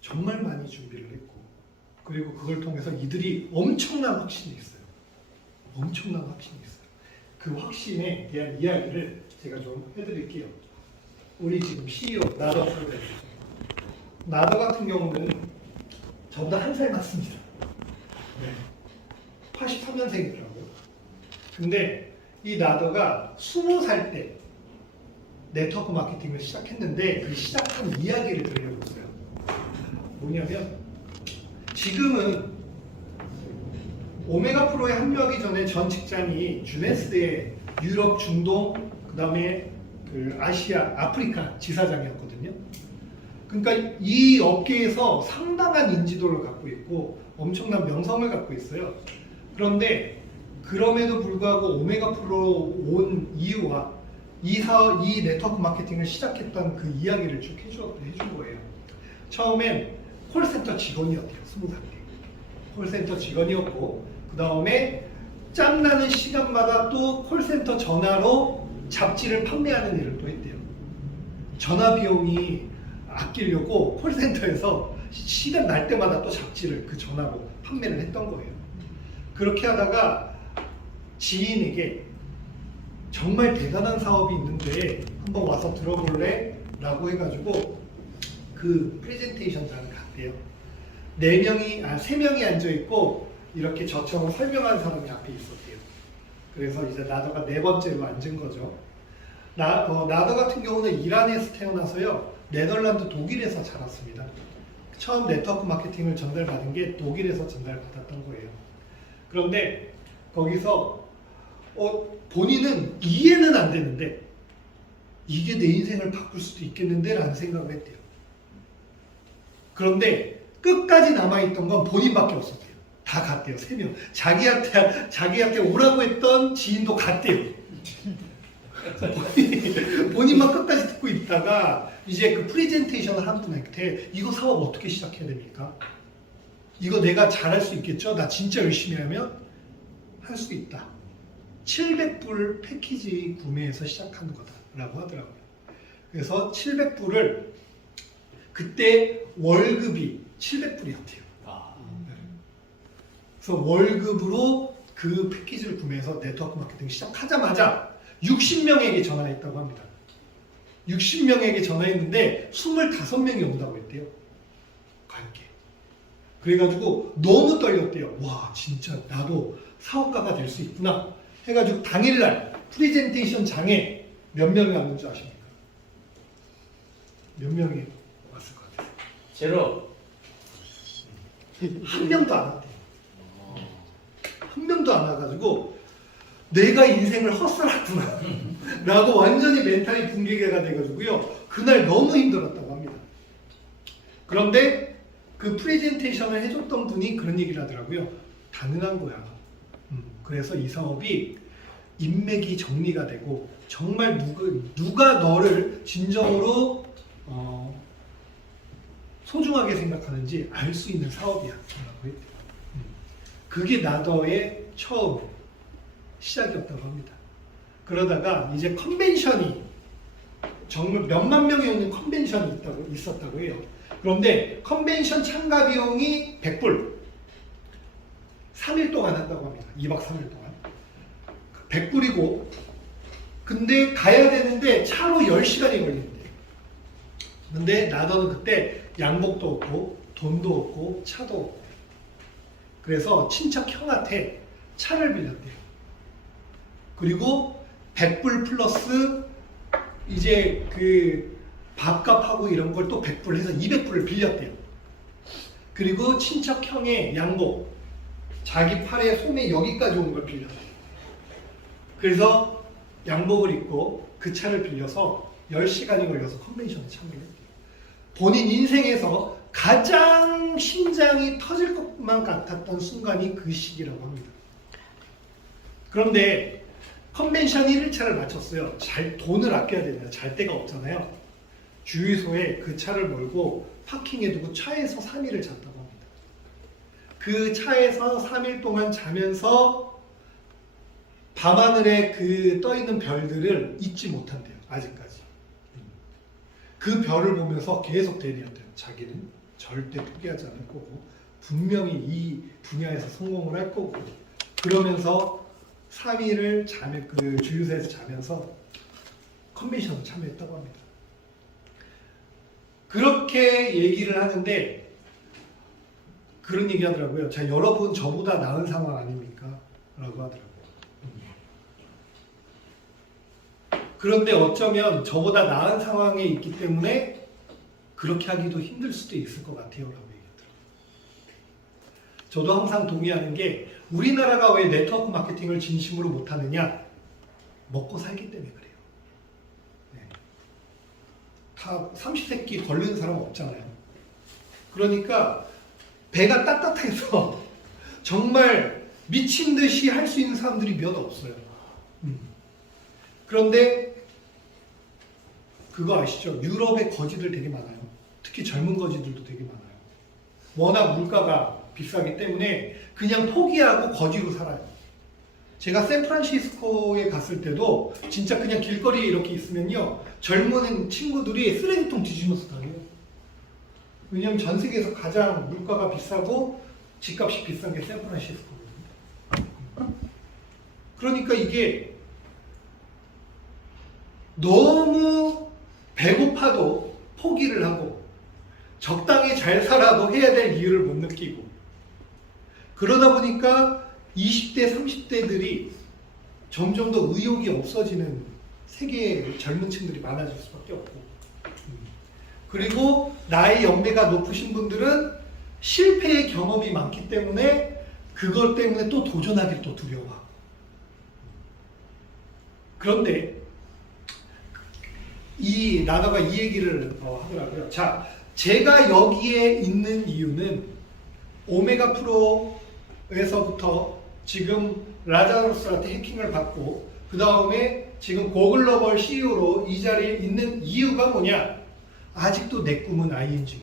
정말 많이 준비를 했고, 그리고 그걸 통해서 이들이 엄청난 확신이 있어요. 엄청난 확신이 있어요. 그 확신에 대한 이야기를 제가 좀 해드릴게요. 우리 지금 CEO 나더 프로젝트. 나더 같은 경우는 저보다 한 살 많습니다. 네. 83년생이더라고요. 근데 이 나더가 20살 때 네트워크 마케팅을 시작했는데 그 시작한 이야기를 들려줬어요. 뭐냐면 지금은 오메가 프로에 합류하기 전에 전 직장이 주네스의 유럽, 중동, 그 다음에 그 아시아, 아프리카 지사장이었거든요. 그러니까 이 업계에서 상당한 인지도를 갖고 있고 엄청난 명성을 갖고 있어요. 그런데 그럼에도 불구하고 오메가 프로 온 이유와 이 네트워크 마케팅을 시작했던 그 이야기를 쭉 해준 거예요. 처음엔 콜센터 직원이었대요. 20살 때. 콜센터 직원이었고 그 다음에 짬나는 시간마다 또 콜센터 전화로 잡지를 판매하는 일을 또 했대요. 전화 비용이 아끼려고 콜센터에서 시간 날 때마다 또 잡지를 그 전화로 판매를 했던 거예요. 그렇게 하다가 지인에게 정말 대단한 사업이 있는데 한번 와서 들어볼래? 라고 해가지고 그 프레젠테이션장을 갔대요. 3명이 앉아있고 이렇게 저처럼 설명하는 사람이 앞에 있었대요. 그래서 이제 나더가 4번째로 앉은 거죠. 나더 같은 경우는 이란에서 태어나서요. 네덜란드, 독일에서 자랐습니다. 처음 네트워크 마케팅을 전달받은 게 독일에서 전달받았던 거예요. 그런데 거기서 본인은 이해는 안 되는데 이게 내 인생을 바꿀 수도 있겠는데 라는 생각을 했대요. 그런데 끝까지 남아있던 건 본인밖에 없었대요. 다 갔대요. 3명. 자기한테 오라고 했던 지인도 갔대요. 본인만 끝까지 듣고 있다가 이제 그 프레젠테이션을 한 분한테 이거 사업 어떻게 시작해야 됩니까? 이거 내가 잘할 수 있겠죠? 나 진짜 열심히 하면 할 수 있다. 700불 패키지 구매해서 시작하는 거다라고 하더라고요. 그래서 700불을 그때 월급이 700불이었대요. 그래서 월급으로 그 패키지를 구매해서 네트워크 마케팅 시작하자마자 60명에게 전화했다고 합니다. 60명에게 전화했는데 25명이 온다고 했대요. 갈게. 그래가지고 너무 떨렸대요. 와, 진짜 나도 사업가가 될 수 있구나. 해가지고 당일날 프레젠테이션 장에 몇 명이 왔는 줄 아십니까? 몇 명이 왔을 것 같아요? 제로. 한 명도 안 왔대요. 한 명도 안 와가지고 내가 인생을 헛살았구나 라고 완전히 멘탈이 붕괴가 돼가지고요. 그날 너무 힘들었다고 합니다. 그런데 그 프레젠테이션을 해줬던 분이 그런 얘기를 하더라고요. 당연한 거야. 그래서 이 사업이 인맥이 정리가 되고 정말 누가 너를 진정으로 소중하게 생각하는지 알 수 있는 사업이야 라고 했대요. 그게 나더의 처음 시작이었다고 합니다. 그러다가 이제 컨벤션이 정말 몇만 명이 오는 컨벤션이 있었다고 해요. 그런데 컨벤션 참가 비용이 100불 3일 동안 한다고 합니다. 2박 3일 동안 100불이고 근데 가야 되는데 차로 10시간이 걸린대요. 근데 나더는 그때 양복도 없고 돈도 없고 차도 없고 그래서 친척 형한테 차를 빌렸대요. 그리고 100불 플러스 이제 그 밥값하고 이런 걸 또 100불 해서 200불을 빌렸대요. 그리고 친척 형의 양복 자기 팔에 소매 여기까지 온 걸 빌렸대요. 그래서 양복을 입고 그 차를 빌려서 10시간이 걸려서 컨벤션에 참여를 했대요. 본인 인생에서 가장 심장이 터질 것만 같았던 순간이 그 시기라고 합니다. 그런데 컨벤션 1일차를 마쳤어요. 돈을 아껴야 되잖아요. 잘 데가 없잖아요. 주유소에 그 차를 몰고 파킹해 두고 차에서 3일을 잤다고 합니다. 그 차에서 3일 동안 자면서 밤하늘에 그 떠있는 별들을 잊지 못한대요. 아직까지. 그 별을 보면서 계속 되뇌었대요. 자기는 절대 포기하지 않을 거고 분명히 이 분야에서 성공을 할 거고 그러면서 3위를 그 주유소에서 자면서 컨벤션을 참여했다고 합니다. 그렇게 얘기를 하는데 그런 얘기 하더라고요. 자, 여러분 저보다 나은 상황 아닙니까? 라고 하더라고요. 그런데 어쩌면 저보다 나은 상황에 있기 때문에 그렇게 하기도 힘들 수도 있을 것 같아요. 라고 얘기하더라고요. 저도 항상 동의하는 게 우리나라가 왜 네트워크 마케팅을 진심으로 못하느냐? 먹고 살기 때문에 그래요. 네. 다 30세끼 걸리는 사람 없잖아요. 그러니까 배가 따뜻해서 정말 미친 듯이 할 수 있는 사람들이 몇 없어요. 그런데 그거 아시죠? 유럽에 거지들 되게 많아요. 특히 젊은 거지들도 되게 많아요. 워낙 물가가 비싸기 때문에 그냥 포기하고 거지로 살아요. 제가 샌프란시스코에 갔을 때도 진짜 그냥 길거리에 이렇게 있으면요. 젊은 친구들이 쓰레기통 뒤지면서 다녀요. 왜냐면 전 세계에서 가장 물가가 비싸고 집값이 비싼 게 샌프란시스코거든요. 그러니까 이게 너무 배고파도 포기를 하고 적당히 잘 살아도 해야 될 이유를 못 느끼고 그러다 보니까 20대, 30대들이 점점 더 의욕이 없어지는 세계의 젊은 층들이 많아질 수밖에 없고 그리고 나이 연배가 높으신 분들은 실패의 경험이 많기 때문에 그것 때문에 또 도전하기를 또 두려워하고 그런데 이 나더가 이 얘기를 하더라고요. 자, 제가 여기에 있는 이유는 오메가 프로에서부터 지금 라자로스한테 해킹을 받고 그 다음에 지금 고글로벌 CEO로 이 자리에 있는 이유가 뭐냐? 아직도 내 꿈은 ING.